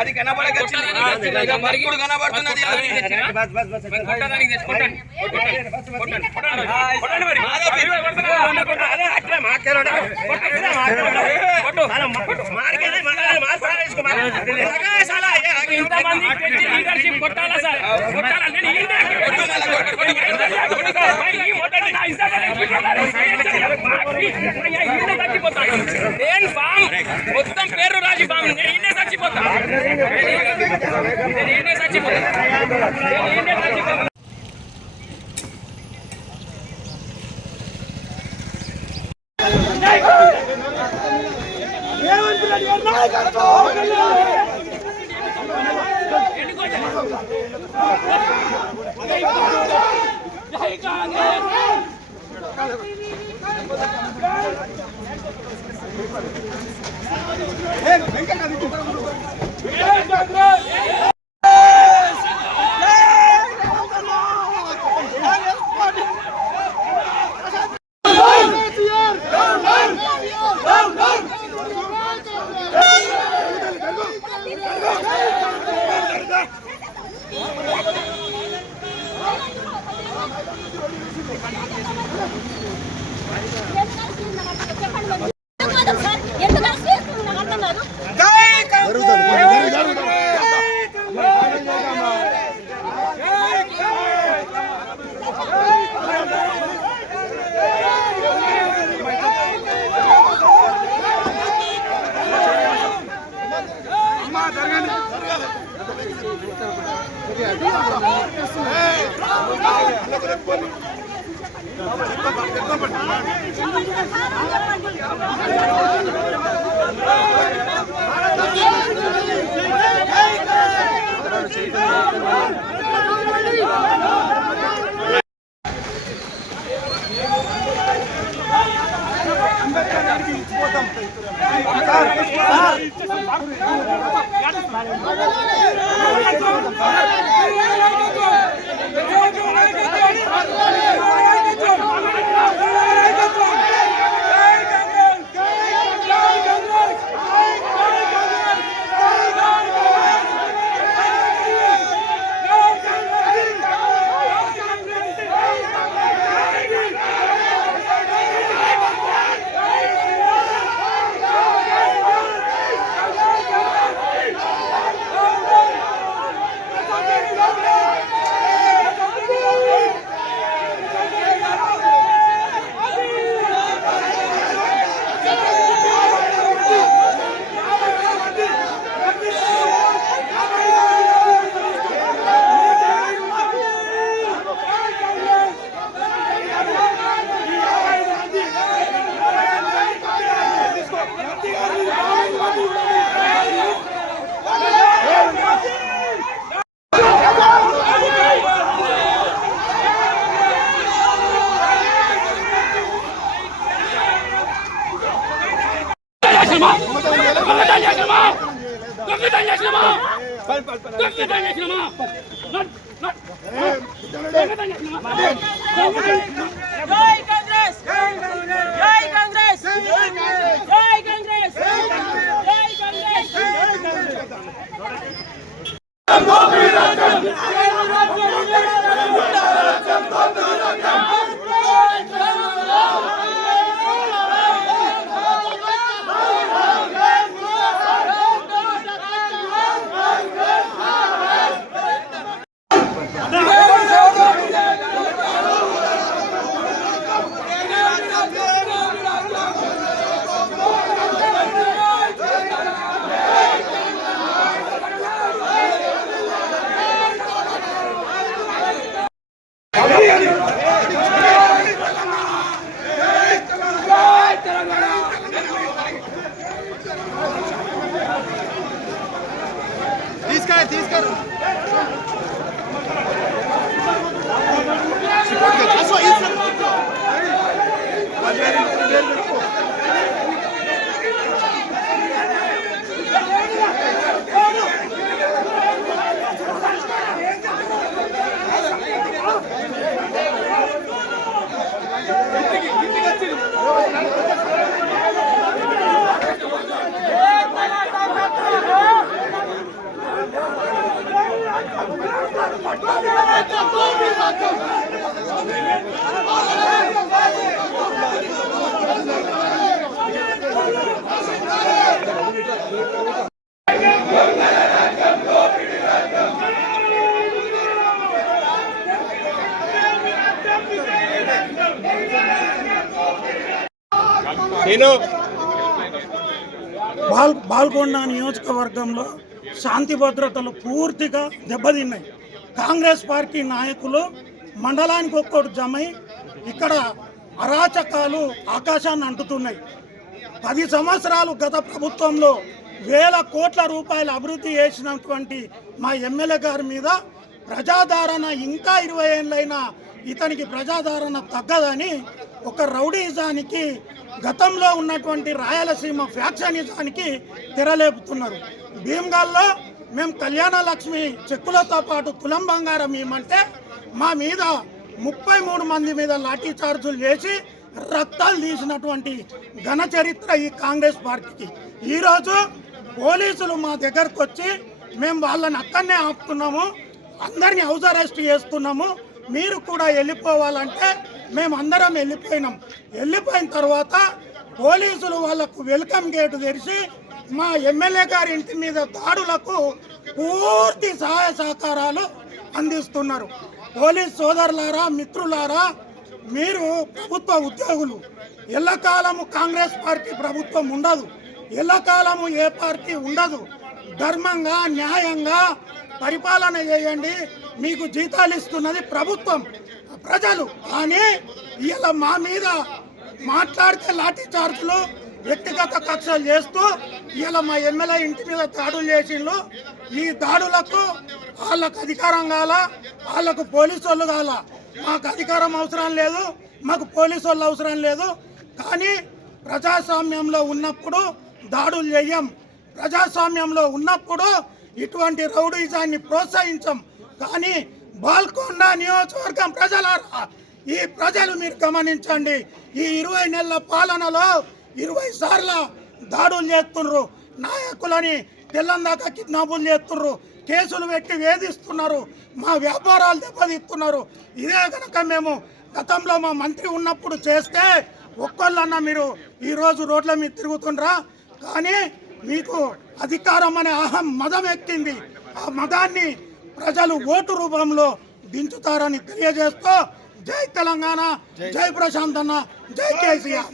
అది కనబడకొచ్చింది కనబడుతున్నది మొత్తం పేరు రాజీ బాబు నేను చచ్చిపోతా బాల్కొండ నియోజకవర్గంలో శాంతి భద్రతలు పూర్తిగా దెబ్బతిన్నాయి. కాంగ్రెస్ పార్టీ నాయకులు మండలానికి ఒక్కోటి జమై ఇక్కడ అరాచకాలు ఆకాశాన్ని అంటుతున్నాయి. 10 సంవత్సరాలు గత ప్రభుత్వంలో వేల కోట్ల రూపాయల అభివృద్ధి చేసినటువంటి మా ఎమ్మెల్యే గారి మీద ప్రజాదరణ ఇంకా 20 ఏళ్ళైనా ఇతనికి ప్రజాదరణ తగ్గదని ఒక రౌడీజానికి, గతంలో ఉన్నటువంటి రాయలసీమ ఫ్యాక్షనిజానికి తెరలేపుతున్నారు. భీమ్గల్లో మేము కళ్యాణ లక్ష్మి చెక్కులతో పాటు తులం బంగారం ఇవ్వమంటే మా మీద 33 మంది మీద లాఠీ చార్జులు చేసి రక్తాలు తీసినటువంటి ఘన చరిత్ర ఈ కాంగ్రెస్ పార్టీకి. ఈరోజు పోలీసులు మా దగ్గరకు వచ్చి మేము వాళ్ళని అక్కడనే ఆపుతున్నాము, అందరినీ హౌస్ అరెస్ట్ చేస్తున్నాము, మీరు కూడా వెళ్ళిపోవాలంటే మేము అందరం వెళ్ళిపోయినాం. వెళ్ళిపోయిన తర్వాత పోలీసులు వాళ్ళకు వెల్కమ్ గేటు తెరిచి మా ఎమ్మెల్యే గారి ఇంటి మీద దాడులకు పూర్తి సహాయ సహకారాలు అందిస్తున్నారు. పోలీస్ సోదరులారా, మిత్రులారా, మీరు ప్రభుత్వ ఉద్యోగులు. ఎల్లకాలము కాంగ్రెస్ పార్టీ ప్రభుత్వం ఉండదు, ఎల్లకాలము ఏ పార్టీ ఉండదు. ధర్మంగా న్యాయంగా పరిపాలన చేయండి. మీకు జీతాలు ఇస్తున్నది ప్రభుత్వం, ప్రజలు. కానీ ఇలా మా మీద మాట్లాడితే లాఠీ చార్జులు, వ్యక్తిగత కక్షలు చేస్తూ ఇలా మా ఎమ్మెల్యే ఇంటి మీద దాడులు చేసిండ్రు. ఈ దాడులకు వాళ్ళకు అధికారం కావాలా, వాళ్ళకు పోలీసు వాళ్ళు కావాలా? మాకు అధికారం అవసరం లేదు, మాకు పోలీసు వాళ్ళు అవసరం లేదు. కానీ ప్రజాస్వామ్యంలో ఉన్నప్పుడు దాడులు చేయం, ప్రజాస్వామ్యంలో ఉన్నప్పుడు ఇటువంటి రౌడీజాన్ని ప్రోత్సహించం. కానీ బాల్కొండ నియోజకవర్గం ప్రజలారా, ఈ ప్రజలు మీరు గమనించండి, ఈ 20 నెలల పాలనలో 20 సార్లు దాడులు చేస్తున్నారు, నాయకులని తెల్లందాకా కిడ్నాపులు చేస్తున్నారు, కేసులు పెట్టి వేధిస్తున్నారు, మా వ్యాపారాలు దెబ్బతీస్తున్నారు. ఇదే కనుక మేము గతంలో మా మంత్రి ఉన్నప్పుడు చేస్తే ఒక్కళ్ళన్నా మీరు ఈరోజు రోడ్ల మీద తిరుగుతుండ్రా? కానీ మీకు అధికారం అనే మదం ఎక్కింది. ఆ మదాన్ని ప్రజలు ఓటు రూపంలో దించుతారని తెలియజేస్తూ జై తెలంగాణ, జై ప్రశాంత్ అన్న, జై కేసీఆర్.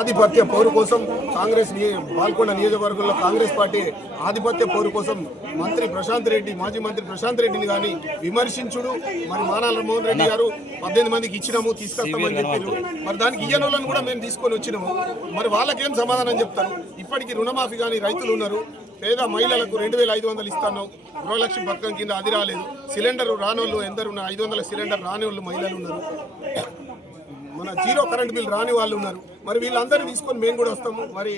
ఆధిపత్య పౌరు కోసం కాంగ్రెస్ బాల్కొండ నియోజకవర్గంలో కాంగ్రెస్ పార్టీ ఆధిపత్య పౌరు కోసం మంత్రి ప్రశాంత్ రెడ్డి, మాజీ మంత్రి ప్రశాంత్ రెడ్డిని కానీ విమర్శించుడు. మరి మానాల మోహన్ రెడ్డి గారు 18 మందికి ఇచ్చినాము, తీసుకొస్తామని చెప్పారు. మరి దానికి ఇయ్యనోళ్ళని కూడా మేము తీసుకొని వచ్చినాము. మరి వాళ్ళకేం సమాధానం చెప్తారు? ఇప్పటికీ రుణమాఫీ కానీ రైతులు ఉన్నారు, పేద మహిళలకు 2500 ఇస్తాను, గృహలక్ష్మి పథకం కింద అది రాలేదు, సిలిండర్ రానోళ్ళు ఎందరు ఉన్నారు, 500 సిలిండర్ రాని వాళ్ళు మహిళలు ఉన్నారు, మన జీరో కరెంట్ బిల్ రాని వాళ్ళు ఉన్నారు. మరి వీళ్ళందరినీ తీసుకొని మేము కూడా వస్తాము మరి